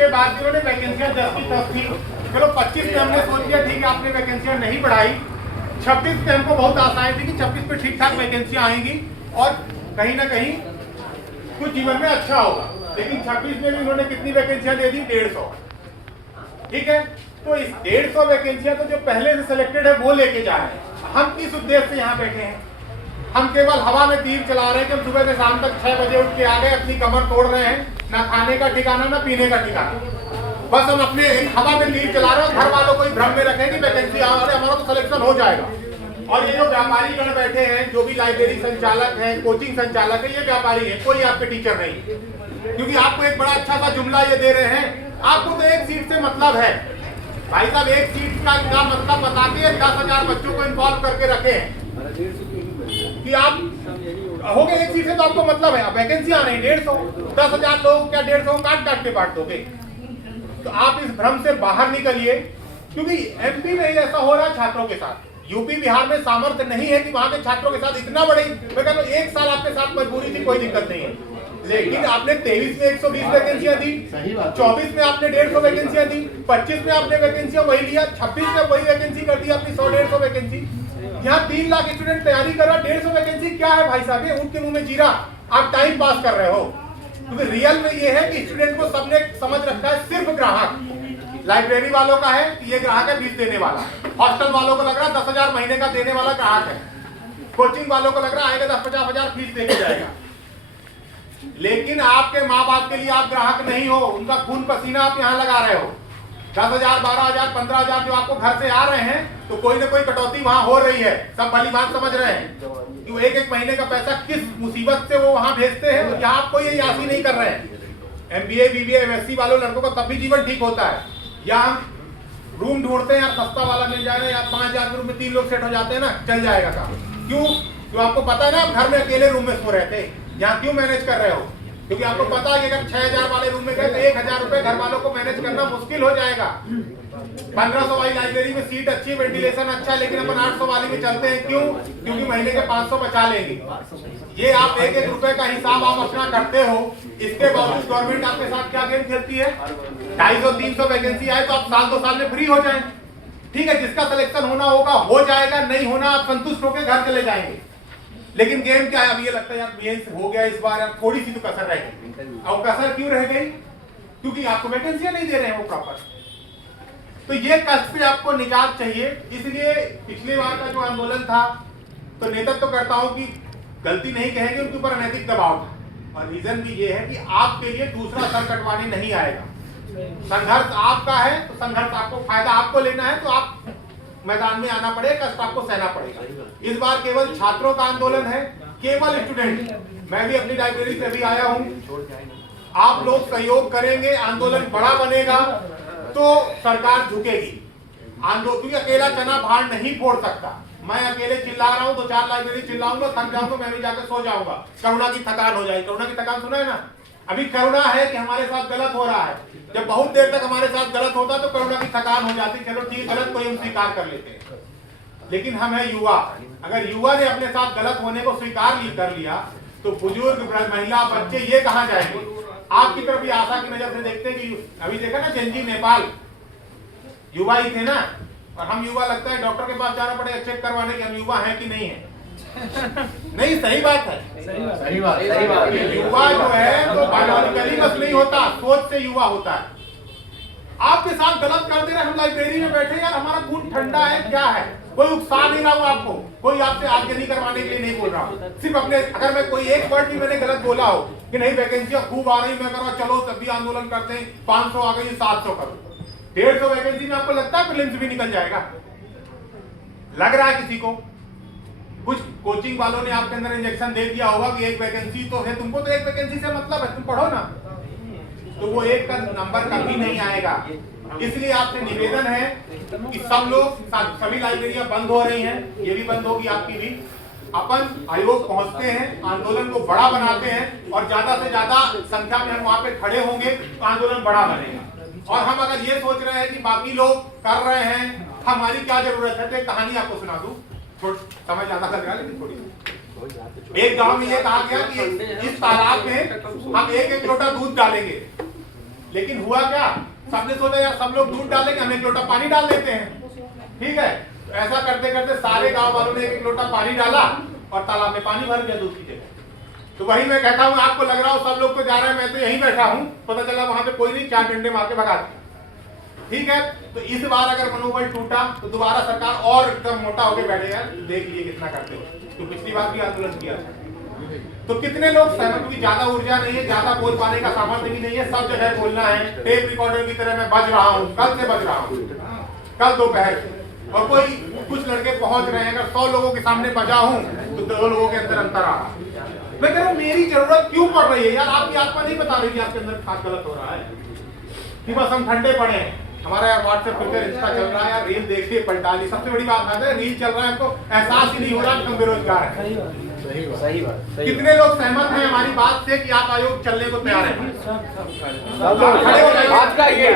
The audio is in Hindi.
के बाद भी उन्होंने वैकेंसियां 10 की 10 थी। चलो 25 में हमने सोच लिया ठीक है आपने वैकेंसियां नहीं बढ़ाई। 26 पे हमको बहुत आशाएं थी कि 26 पे ठीक ठाक वैकेंसियां आएंगी और कहीं ना कहीं कुछ जीवन में अच्छा होगा। लेकिन 26 में भी उन्होंने कितनी वैकेंसियां दे दी? 150। ठीक है, तो इस 150 वैकेंसियां तो जो पहले से सिलेक्टेड है वो लेके जा रहे हैं। हम किस उद्देश्य से यहाँ बैठे हैं? हम केवल हवा में तीर चला रहे हैं कि हम सुबह से शाम तक 6 बजे उठ के आ गए, अपनी कमर तोड़ रहे हैं, ना खाने का ठिकाना ना पीने का ठिकाना। बस हम अपने हवा में तीर चला रहे हैं, घर वालों को भ्रम में रखें कि वैकेंसी आ रही है, हमारा तो सिलेक्शन हो जाएगा। और ये जो व्यापारी गण बैठे हैं, जो भी लाइब्रेरी संचालक हैं, कोचिंग संचालक है, ये व्यापारी है, कोई आपके टीचर नहीं। क्योंकि आपको एक बड़ा अच्छा सा जुमला ये दे रहे हैं, आपको तो एक सीट से मतलब है। भाई साहब, एक सीट का क्या मतलब बता के 10,000 बच्चों को इन्वॉल्व करके रखे कि आप हो गए एक सीट से, तो आपको मतलब है। अब वैकेंसी आ रही 150, 10,000 लोग क्या 150 काट के बांट दोगे? तो आप इस भ्रम से बाहर निकलिए, क्योंकि एमपी में ऐसा हो रहा है छात्रों के साथ। यूपी बिहार में सामर्थ्य नहीं है कि वहां के छात्रों के साथ इतना बड़ी, मैं कहता हूं 1 साल आपके साथ मजबूरी थी, कोई दिक्कत नहीं है। लेकिन आपने 23 में 120 वैकेंसियां दी, 24 में आपने 150 वैकेंसियां दी, 25 में आपने वैकेंसियां वही लिया, 26 में वही वैकेंसी कर दी अपनी 100-150 वैकेंसी। यहाँ 3 लाख स्टूडेंट तैयारी कर रहा, 150 वैकेंसी क्या है भाई साहब? ये उनके मुंह में जीरा, आप टाइम पास कर रहे हो। क्योंकि रियल में ये है कि स्टूडेंट को सबने समझ रखा है सिर्फ ग्राहक। लाइब्रेरी वालों का है कि ये ग्राहक है फीस देने वाला, हॉस्टल वालों को लग रहा है 10,000 महीने का देने वाला ग्राहक है, कोचिंग वालों को लग रहा है आएगा 10-50 हजार फीस देके जाएगा। लेकिन आपके माँ बाप के लिए आप ग्राहक नहीं हो, उनका खून पसीना आप यहाँ लगा रहे हो। 10,000, 12,000, 15,000 जो आपको घर से आ रहे हैं, तो कोई ना कोई कटौती वहां हो रही है, सब भली बात समझ रहे हैं कि वो एक महीने का पैसा किस मुसीबत से वो वहां भेजते हैं। यहाँ आप कोई यासी नहीं कर रहे हैं। MBA, BBA, MSc वालों लड़कों का तब भी जीवन ठीक होता है। यहाँ रूम ढूंढते हैं यार, सस्ता वाला मिल जाएगा यार, 5,000 रूम में 3 लोग सेट हो जाते हैं ना, चल जाएगा काम। क्यों? क्यों आपको पता है ना आप घर में अकेले रूम में सो रहे थे, यहाँ क्यों मैनेज कर रहे हो? क्योंकि आपको पता है कि अगर 6,000 वाले रूम में गए तो 1,000 रुपए घर वालों को मैनेज करना मुश्किल हो जाएगा। 1500 वाली लाइब्रेरी में सीट अच्छी, वेंटिलेशन अच्छा है, लेकिन अपन 800 वाली में चलते हैं। क्यों? क्योंकि महीने के 500 बचा लेंगे। ये आप 1-1 रुपए का हिसाब आप अपना करते हो, इसके बावजूद गवर्नमेंट आपके साथ क्या गेम खेलती है? 250-300 वैकेंसी आए तो आप साल 2 साल में फ्री हो जाए। ठीक है, जिसका सिलेक्शन होना होगा हो जाएगा, नहीं होना आप संतुष्ट होकर घर चले जाएंगे। लेकिन गेम क्या है? अब ये लगता है यार मेंस हो गया इस बार, यार थोड़ी सी तो कसर रह गई। अब कसर क्यों रह गई? क्योंकि आपको वैकेंसियां नहीं दे रहे हैं वो प्रॉपर। तो ये कष्ट से आपको निजात चाहिए। इसलिए पिछली बार का जो आंदोलन था, तो नेतृत्व करता हूं कि गलती नहीं कहेंगे, उनके ऊपर अनैतिक दबाव था। और रीजन भी ये है कि आपके लिए दूसरा सर कटवाने नहीं आएगा। संघर्ष आपका है तो संघर्ष आपको, फायदा आपको लेना है तो आप मैदान में आना पड़ेगा, कष्ट आपको सहना पड़ेगा। इस बार केवल छात्रों का आंदोलन है, केवल स्टूडेंट। मैं भी अपनी लाइब्रेरी से अभी आया हूँ, आप लोग सहयोग करेंगे, आंदोलन बड़ा बनेगा तो सरकार झुकेगी। क्योंकि अकेला चना भाड़ नहीं फोड़ सकता। मैं अकेले चिल्ला रहा हूँ, 2-4 लाइब्रेरी चिल्लाऊंगा, थक जाऊंगा, मैं भी जाकर सो जाऊंगा, करुणा की थकान हो जाएगी। करुणा की थकान सुना है ना? अभी करुणा है कि हमारे साथ गलत हो रहा है। जब बहुत देर तक हमारे साथ गलत होता तो करुणा की थकान हो जाती, चलो ठीक गलत कोई हम स्वीकार कर लेते हैं। लेकिन हम है युवा, अगर युवा ने अपने साथ गलत होने को स्वीकार कर लिया तो बुजुर्ग, महिला, बच्चे ये कहां जाएंगे? आपकी तरफ भी आशा की नजर से देखते हैं कि अभी देखा ना जेनजी नेपाल, युवा ही थे ना, और हम युवा लगता है डॉक्टर के पास जाना पड़ेगा चेक करवाने कि हम युवा हैं कि नहीं है। नहीं, सही बात है, सही बात। युवा जो है तो बायोलॉजिकली बस नहीं होता, सोच से युवा होता है। आपके साथ गलत कर दे रहे, हम लाइब्रेरी में बैठे यार, हमारा खून ठंडा है, क्या है? कोई उकसा नहीं रहा हूं आपको, कोई आपसे आगे नहीं करवाने के लिए नहीं बोल रहा हूं। सिर्फ अपने, अगर मैं कोई एक वर्ड भी मैंने गलत बोला हो कि नहीं वैकेंसियां खूब आ रही, मैं कह चलो तब भी आंदोलन करते हैं, 500 आ गई 700 करो, 150 वैकेंसी में आपको लगता है प्रीलिम्स भी निकल जाएगा? लग रहा है किसी को? कुछ कोचिंग वालों ने आपके अंदर इंजेक्शन दे दिया होगा कि 1 वैकेंसी तो है, तुमको तो 1 वैकेंसी से मतलब है, तुम पढ़ो ना, तो वो 1 का नंबर कभी नहीं आएगा। इसलिए आपसे निवेदन है कि सब लोग, सभी लाइब्रेरियां बंद हो रही हैं, ये भी बंद होगी आपकी भी, अपन आयोग पहुंचते हैं, आंदोलन को बड़ा बनाते हैं और ज्यादा से ज्यादा संख्या में हम वहां पे खड़े होंगे तो आंदोलन बड़ा बनेगा। और हम अगर ये सोच रहे हैं कि बाकी लोग कर रहे हैं, हमारी क्या जरूरत है, तो एक कहानी आपको सुना दूं, समझ ज्यादा लग रहा है लेकिन थोड़ी। एक गांव में ये कहा गया कि इस तालाब में हम 1-1 लोटा दूध डालेंगे, लेकिन हुआ क्या, सबने सोचा यार सब लोग दूध डालेंगे, हम एक लोटा पानी डाल देते हैं, ठीक है। तो ऐसा करते करते सारे गांव वालों ने एक लोटा पानी डाला और तालाब में पानी भर गया दूध की जगह। तो वही मैं कहता हूँ, आपको लग रहा हो सब लोग तो जा रहे हैं, मैं तो यहीं बैठा हूँ, पता चला वहां पे कोई नहीं, 4 डंडे मार के भगा दिया, ठीक है। तो इस बार अगर मनोबल टूटा तो दोबारा सरकार और एकदम मोटा होकर बैठेगा, देख लिए कितना करते हो। तो पिछली बार भी आंदोलन किया था, तो कितने लोग सहमत हुए? ज्यादा ऊर्जा नहीं है, ज्यादा बोल पाने का सामर्थ्य भी नहीं है, सब जगह बोलना है, टेप रिकॉर्डर की तरह मैं बज रहा हूँ, कल से बज रहा हूँ, कल दोपहर से। और कोई कुछ लड़के पहुंच रहे हैं, अगर 100 लोगों के सामने बजा हूं तो 2 लोगों के अंदर अंतर आ रहा है। मैं कह रहा हूं मेरी जरूरत क्यों पड़ रही है यार? आपकी आत्मा नहीं बता रही कि आपके अंदर खास गलत हो रहा है कि बस हम ठंडे पड़े हैं। हमारा यार व्हाट्सएप, ट्विटर, इंस्टा चल रहा है यार, रील देखिए, पलटा ली। सबसे बड़ी बात है रील चल रहा है, हमको एहसास ही नहीं हो रहा कि हम बेरोजगार हैं। सही बात। कितने लोग सहमत हैं हमारी बात से कि आप आयोग चलने को तैयार हैं? बात का ये